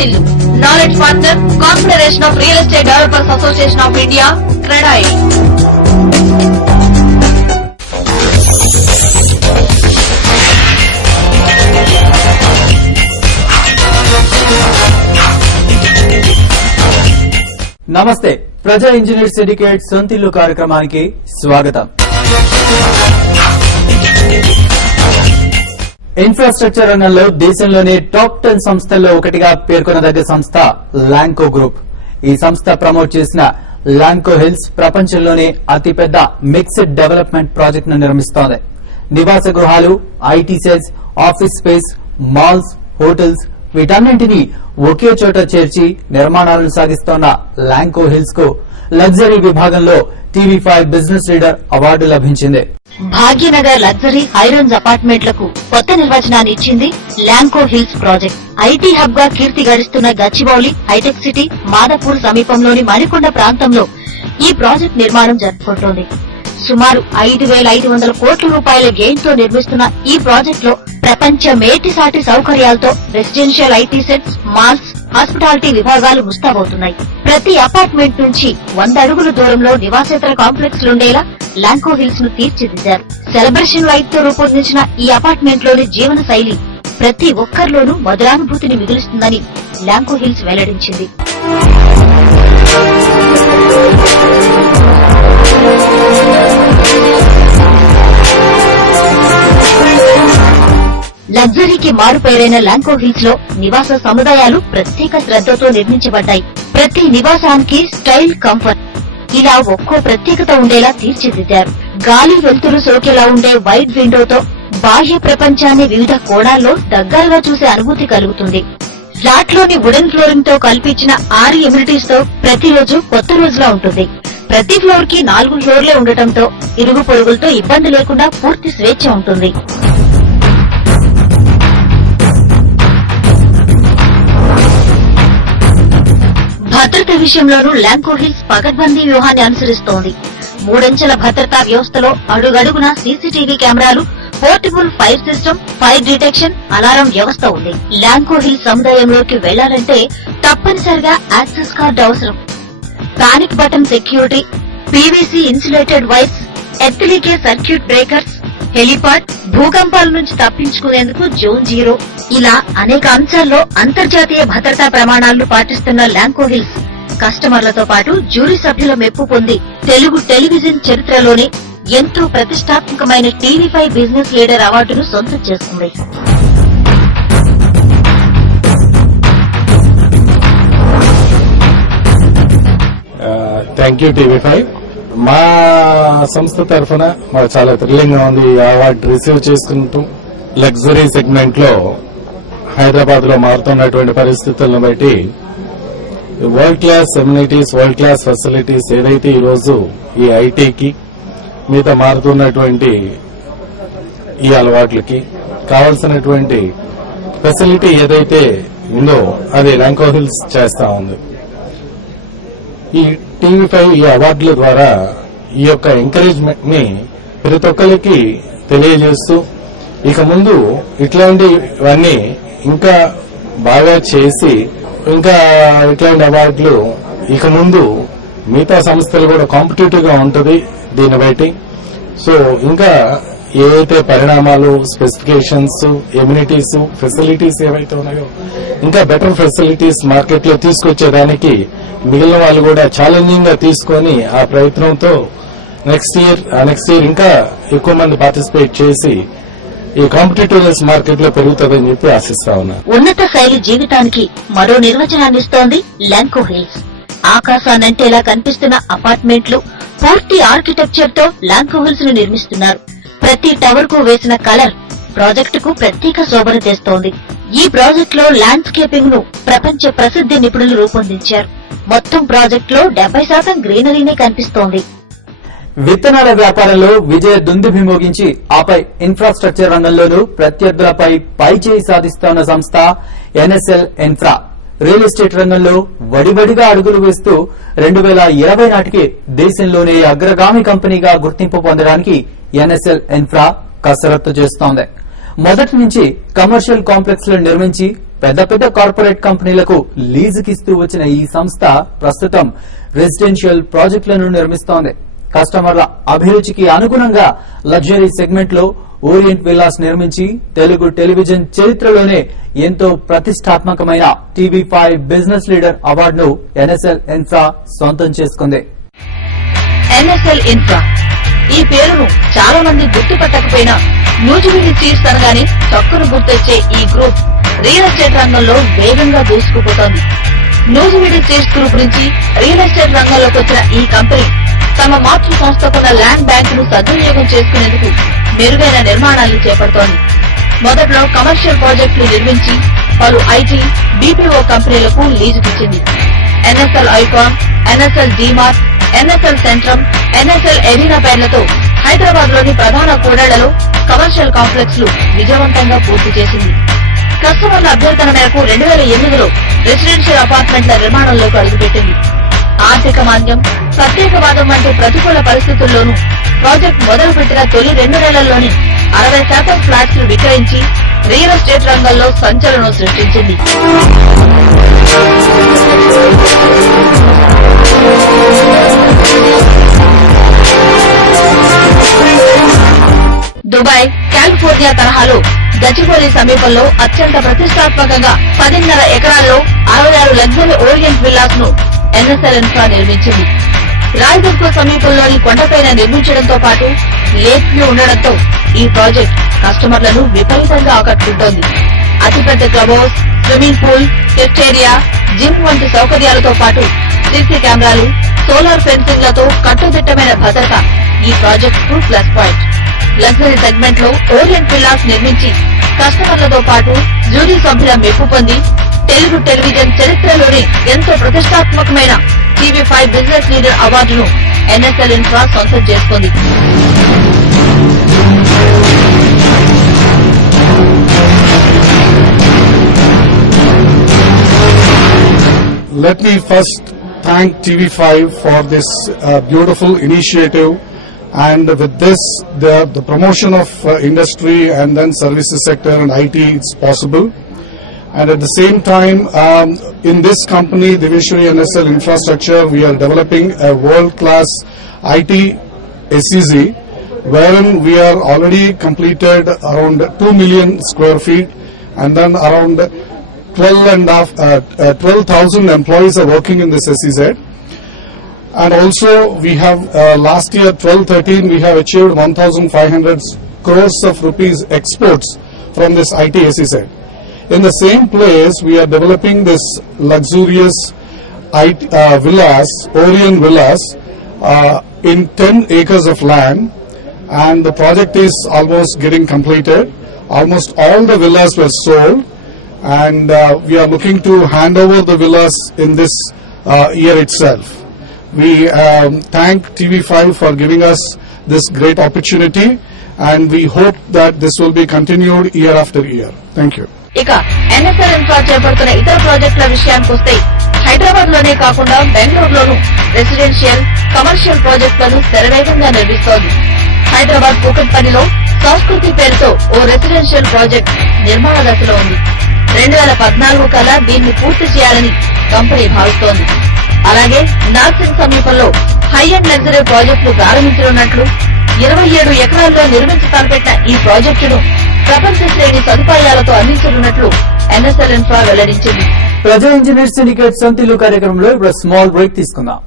సొంతిల్లు. Knowledge partner confederation of real estate developers association of India, CREDAI. నమస్తే. ప్రజా engineers educate సొంతిల్లు కార్యక్రమానికి స్వాగతం. ఇన్ఫ్రాస్ట్రక్చర్ రంగంలో దేశంలోనే టాప్ 10 సంస్థల్లో ఒకటిగా పేర్కొనదగ్గ సంస్థ ల్యాంకో గ్రూప్. ఈ సంస్థ ప్రమోట్ చేసిన ల్యాంకో హిల్స్ ప్రపంచంలోనే అతిపెద్ద మిక్స్డ్ డెవలప్మెంట్ ప్రాజెక్ట్ ను నిర్మిస్తోంది. నివాస గృహాలు, IT cells, office space, malls, hotels వీటన్నింటినీ ఒకే చోట చేర్చి నిర్మాణాలను సాగిస్తోన్న ల్యాంకో హిల్స్ కు లగ్జరీ విభాగంలో TV5 బిజినెస్ లీడర్ అవార్డు లభించింది. భాగ్యనగర్ లగ్జరీ హైరేంజ్ అపార్ట్మెంట్లకు కొత్త నిర్వచనాన్ని ఇచ్చింది Lanco hills project. IT hub గా కీర్తి గడిస్తున్న గచ్చిబౌలి, హైటెక్ సిటీ, మాదాపూర్ సమీపంలోని మణికొండ ప్రాంతంలో ఈ ప్రాజెక్ట్ నిర్మాణం జరుపుకుంటోంది. సుమారు 5,500 కోట్ల రూపాయల గెయిన్ తో నిర్మిస్తున్న ఈ ప్రాజెక్ట్ లో ప్రపంచ మేటిసాటి సౌకర్యాలతో residential IT sets, malls, hospitality విభాగాలు ముస్తాబవుతున్నాయి. ప్రతి అపార్ట్మెంట్ నుంచి 100 అడుగుల దూరంలో నివాసేతర కాంప్లెక్స్ లుండేలా ల్యాంకో హిల్స్ ను తీర్చిదిద్దారు. సెలబ్రేషన్ లైట్ తో రూపొందించిన ఈ అపార్ట్మెంట్ లోని జీవన శైలి ప్రతి ఒక్కరిలోనూ మధురానుభూతిని మిగులుస్తుందని ల్యాంకో హిల్స్ వెల్లడించింది. లగ్జరీకి మారుపేరైన ల్యాంకో హిల్స్ లో నివాస సముదాయాలు ప్రత్యేక శ్రద్దతో నిర్మించబడ్డాయి. ప్రతి నివాసానికి స్టైల్, కంఫర్ట్ ఇలా ఒక్కో ప్రత్యేకత ఉండేలా తీర్చిదిద్దారు. గాలి వెలుతురు సోకేలా ఉండే వైడ్ విండోతో బాహ్య ప్రపంచాన్ని వివిధ కోణాల్లో దగ్గరగా చూసే అనుభూతి కలుగుతుంది. ఫ్లాట్ లోని వుడెన్ ఫ్లోరింగ్ తో కల్పించిన 6 ఎమ్యూనిటీస్ తో ప్రతిరోజు కొత్త రోజులా ఉంటుంది. ప్రతి ఫ్లోర్ కి 4 ఫ్లోర్లే ఉండటంతో ఇరుగు పొరుగులతో ఇబ్బంది లేకుండా పూర్తి స్వేచ్ఛ ఉంటుంది. భద్రత విషయంలోనూ ల్యాంకో హిల్స్ పకడ్బందీ వ్యూహాన్ని అనుసరిస్తోంది. 3 అంచెల భద్రతా వ్యవస్థలో అడుగడుగున సీసీటీవీ కెమెరాలు, portable fire system, fire detection, alarm వ్యవస్థ ఉంది. ల్యాంకో హిల్స్ సముదాయంలోకి వెళ్లాలంటే తప్పనిసరిగా యాక్సెస్ కార్డు అవసరం. Panic button security, PVC insulated wires, earth leakage circuit breakers, helipad, భూకంపాల నుంచి తప్పించుకునేందుకు జోన్ 0 ఇలా అనేక అంశాల్లో అంతర్జాతీయ భద్రతా ప్రమాణాలను పాటిస్తున్న ల్యాంకో హిల్స్ కస్టమర్లతో పాటు జ్యూరీ సభ్యుల మెప్పు పొంది తెలుగు టెలివిజన్ చరిత్రలోనే ఎంతో ప్రతిష్టాత్మకమైన TV5 బిజినెస్ లీడర్ అవార్డును సొంతం చేసుకుంది. Thank you TV5. మా సంస్థ తరఫున మాకు చాలా థ్రిల్లింగ్ గా ఉంది. ఈ అవార్డు రిసీవ్ చేసుకుంటూ లగ్జరీ సెగ్మెంట్ లో హైదరాబాద్ లో మారుతున్నటువంటి పరిస్థితులను బట్టి world class amenities, world class facilities ఏదైతే ఈ రోజు ఈ ఐటీకి మిగతా మారుతున్నటువంటి ఈ అలవాట్లకి కావాల్సినటువంటి ఫెసిలిటీ ఏదైతే ఉందో అది ల్యాంకో హిల్స్ చేస్తా ఉంది. ఈ TV5 ఈ అవార్డుల ద్వారా ఈ యొక్క ఎంకరేజ్మెంట్ ని ప్రతి ఒక్కరికి తెలియజేస్తూ ఇక ముందు ఇట్లాంటివన్నీ ఇంకా బాగా చేసి ఇంకా ఇట్లాంటి అవార్డులు ఇక ముందు మిగతా సంస్థలు కూడా కాంపిటేటివ్ గా ఉంటుంది దీన్ని బట్టి. సో ఇంకా ఏవైతే పరిణామాలు, స్పెసిఫికేషన్స్, ఎమ్యూనిటీస్, ఫెసిలిటీస్ ఏవైతే ఉన్నాయో ఇంకా బెటర్ ఫెసిలిటీస్ మార్కెట్ లో తీసుకొచ్చేదానికి మిగిలిన వాళ్ళు కూడా ఛాలెంజింగ్ గా తీసుకొని ఆ ప్రయత్నంతో నెక్స్ట్ ఇయర్ ఇంకా ఎక్కువ మంది పార్టిసిపేట్ చేసి ఈ కాంపిటేటివ్నెస్ మార్కెట్ లో పెరుగుతుందని చెప్పి ఆశిస్తా ఉన్నా. ఉన్నత శైలి జీవితానికి మరో నిర్వచనాన్ని ఇస్తోంది ల్యాంకో హిల్స్. ఆకాశాన్నంటేలా కనిపిస్తున్న అపార్ట్మెంట్లు, పూర్తి ఆర్కిటెక్చర్ తో ల్యాంకో హిల్స్ ను నిర్మిస్తున్నారు. ప్రతి టవర్ కు వేసిన కలర్ ప్రాజెక్టుకు ప్రత్యేక శోభను తెస్తోంది. ఈ ప్రాజెక్ట్ లో ల్యాండ్స్కేపింగ్ ను ప్రపంచ ప్రసిద్ధి నిపుణులు రూపొందించారు. మొత్తం ప్రాజెక్ట్ లో 70% గ్రీనరీనే కనిపిస్తోంది. విత్తనాల వ్యాపారంలో విజయ దుందుభి మోగించి ఆపై ఇన్ఫ్రాస్ట్రక్చర్ రంగంలోనూ ప్రత్యర్థులపై పైచేయి సాధిస్తోన్న సంస్థ NSL ఇన్ఫ్రా. రియల్ ఎస్టేట్ రంగంలో వడివడిగా అడుగులు వేస్తూ 2020 నాటికి దేశంలోనే అగ్రగామి కంపెనీగా గుర్తింపు పొందడానికి NSL ఇన్ఫ్రా కసరత్తు చేస్తోంది. మొదటి నుంచి కమర్షియల్ కాంప్లెక్స్ లను నిర్మించి పెద్ద పెద్ద కార్పొరేట్ కంపెనీలకు లీజుకిస్తూ వచ్చిన ఈ సంస్థ ప్రస్తుతం రెసిడెన్షియల్ ప్రాజెక్టులను నిర్మిస్తోంది. కస్టమర్ల అభిరుచికి అనుగుణంగా లగ్జరీ సెగ్మెంట్ లో ఓరియంట్ విల్లాస్ నిర్మించి తెలుగు టెలివిజన్ చరిత్రలోనే ఎంతో ప్రతిష్టాత్మకమైన TV5 బిజినెస్ లీడర్ అవార్డును ఎన్ఎస్ఎల్ ఇన్ఫ్రా సొంతం చేసుకుంది. ఎన్ఎస్ఎల్ ఇన్ఫ్రా ఈ పేరును చాలా మంది గుర్తుపట్టకపోయినా న్యూజివీడి చీర్స్ అనగానే చక్కును గుర్తొచ్చే ఈ గ్రూప్ రియల్ ఎస్టేట్ రంగంలో వేగంగా దూసుకుపోతోంది. న్యూజివీడి చీర్స్ గ్రూప్ నుంచి రియల్ ఎస్టేట్ రంగంలోకి వచ్చిన ఈ కంపెనీ తమ మాతృ సంస్థకున్న ల్యాండ్ బ్యాంకును సద్వినియోగం చేసుకునేందుకు మెరుగైన నిర్మాణాలను చేపడుతోంది. మొదట్లో కమర్షియల్ ప్రాజెక్టులు నిర్మించి పలు ఐటీ, బీపీఓ కంపెనీలకు లీజుకిచ్చింది. NSL Icon, NSL DMart, NSL Centrum, NSL Arena పేర్లతో హైదరాబాద్ లోని ప్రధాన కూడళ్లలో కమర్షియల్ కాంప్లెక్స్ లు విజయవంతంగా పూర్తి చేసింది. కస్టమర్ల అభ్యర్థన మేరకు 2008లో రెసిడెన్షియల్ అపార్ట్మెంట్ల నిర్మాణంలోకి అడుగుపెట్టింది. ఆర్థిక మాంద్యం, ప్రత్యేకవాదం వంటి ప్రతికూల పరిస్థితుల్లోనూ ప్రాజెక్ట్ మొదలుపెట్టిన తొలి 2 నెలల్లోనే 60% ఫ్లాట్స్ ను విక్రయించి రియల్ ఎస్టేట్ రంగంలో సంచలనం సృష్టించింది. దుబాయ్, కాలిఫోర్నియా తరహాలో గచ్చిబౌలి సమీపంలో అత్యంత ప్రతిష్టాత్మకంగా 10.5 ఎకరాల్లో 66 లగ్జరీ ఓరియంట్ విల్లాస్ ను ఎన్ఎస్ఎల్ ఇన్ఫ్రా నిర్మించింది. రాయదుర్గ సమీపంలోని కొండపైన నిర్మించడంతో పాటు లేక్ వ్యూ ఉండడంతో ఈ ప్రాజెక్ట్ కస్టమర్లను విపరీతంగా ఆకట్టుకుంటోంది. అతిపెద్ద club house, swimming pool, cafeteria, gym వంటి సౌకర్యాలతో పాటు సీసీ కెమెరాలు, సోలార్ ఫెన్సింగ్లతో కట్టుదిట్టమైన భద్రత ఈ ప్రాజెక్ట్ కు ప్లస్ పాయింట్. లగ్జరీ సెగ్మెంట్ లో ఓరియంట్ విల్లాస్ నిర్మించి కస్టమర్లతో పాటు జ్యూరీ సభ్యుల మెప్పు పొంది తెలుగు టెలివిజన్ చరిత్రలోనే ఎంతో ప్రతిష్టాత్మకమైన TV5 బిజినెస్ లీడర్ అవార్డును ఎన్ఎస్ఎల్ ఇన్ఫ్రా సొంతం చేసుకుంది. Let me first thank TV5 for this beautiful initiative, and with this the promotion of industry and then services sector and IT is possible. And at the same time, in this company, Divishri NSL Infrastructure, we are developing a world-class IT SEZ, wherein we are already completed around 2 million square feet, and then around 12,000 employees are working in this SEZ. And also, we have last year 12-13, we have achieved 1,500 crores of rupees exports from this IT SEZ. In the same place, we are developing this luxurious villas, Orient villas, in 10 acres of land, and the project is almost getting completed. Almost all the villas were sold, and we are looking to hand over the villas in this year itself. We thank TV5 for giving us this great opportunity, and we hope that this will be continued year after year. Thank you. ఇక NSL infra చేపడుతున్న ఇతర ప్రాజెక్టుల విషయానికి వస్తే హైదరాబాద్ లోనే కాకుండా బెంగళూరులోనూ residential, commercial ప్రాజెక్టులను శరవేగంగా నిర్మిస్తోంది. హైదరాబాద్ కూకట్పల్లిలో సంస్కృతి పేరుతో ఓ రెసిడెన్షియల్ ప్రాజెక్ట్ నిర్మాణ దశలో ఉంది. 2014 కల్లా దీన్ని పూర్తి చేయాలని కంపెనీ భావిస్తోంది. అలాగే నార్సింగ్ సమీపంలో హై అండ్ లగ్జరీ ప్రాజెక్టులు ప్రారంభించనున్నట్లు 27 ఎకరాల్లో నిర్మించి తలపెట్టిన ఈ ప్రాజెక్టును ప్రపంచ శ్రేణి సదుపాయాలతో అందించనున్నట్లు ఎన్ఎస్ఎల్ ఇన్ఫ్రా వెల్లడించింది. ప్రజా ఇంజనీర్ సిండికేట్ సొంతిల్లు కార్యక్రమంలో ఇప్పుడు స్మాల్ బ్రేక్ తీసుకుందాం.